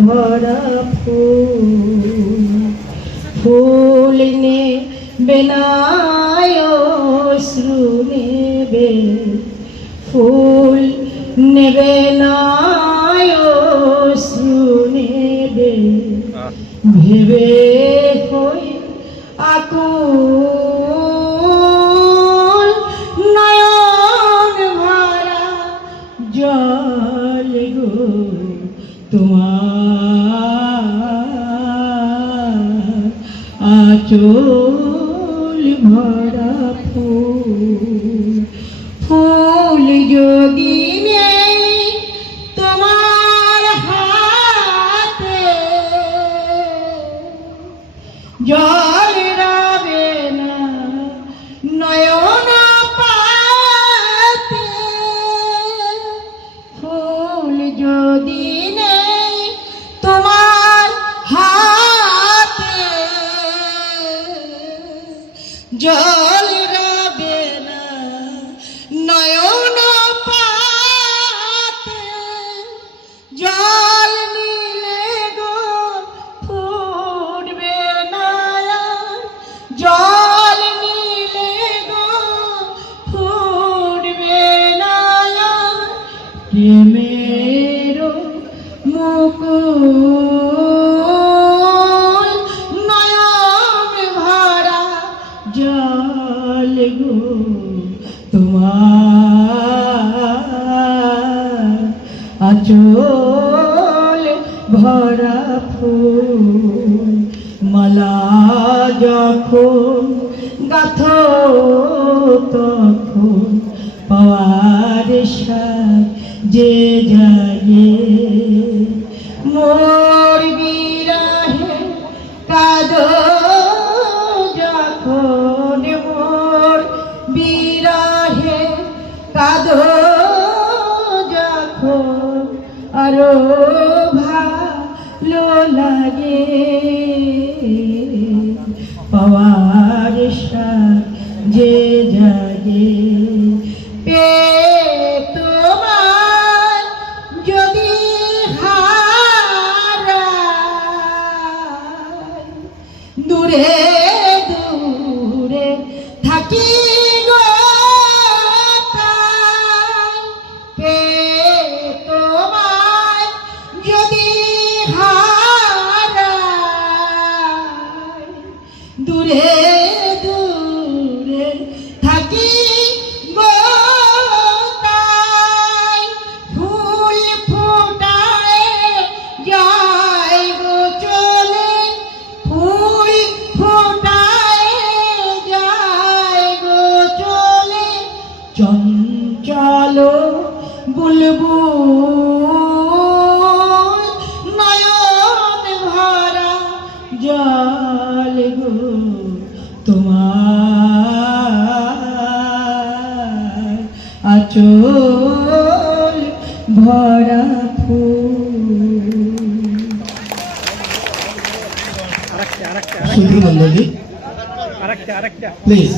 ভরা ফুল ফুল নেবে না অশ্রু নেবে ফুল নেবে না অশ্রু নেবে ভেবে হই আকুল নয়ন ভরা জল গো তোমার আঁচল ভরা ফুল ফুল যদি নেই তোমার হাতে জল রাবে না নয়ন পাতে ফুল যদি নেই তোমার হাতে জল রাবে না নয়ন পাতে জল নিলে গো ফুটবে না জল নিলে গো ফুটবে না প্রেমের মুকুল নয়ন ভরা জল গো তোমার আঁচল ভরা ফুল মালা যখন গাথো তখন পাওয়ার সাজে জাগে মোর বিরহে কাঁদো যখন মোর বিরহে কাঁদো যখন আরো ভালো লাগে পাওয়ার সাজে জাগে তোমার যদি হারাই দূরে দূরে থাকি গো তোমার যদি হারাই দূরে দূরে থাকি গো তাই ফুল ফোটায় যায় গো চলে ফুল ফোটায় যায় গো চলে চঞ্চল বুলবুল নয়ন ভরা জল গো তোমার আঁচল ভরা ফুল সুন্দর মন্ডলী প্লিজ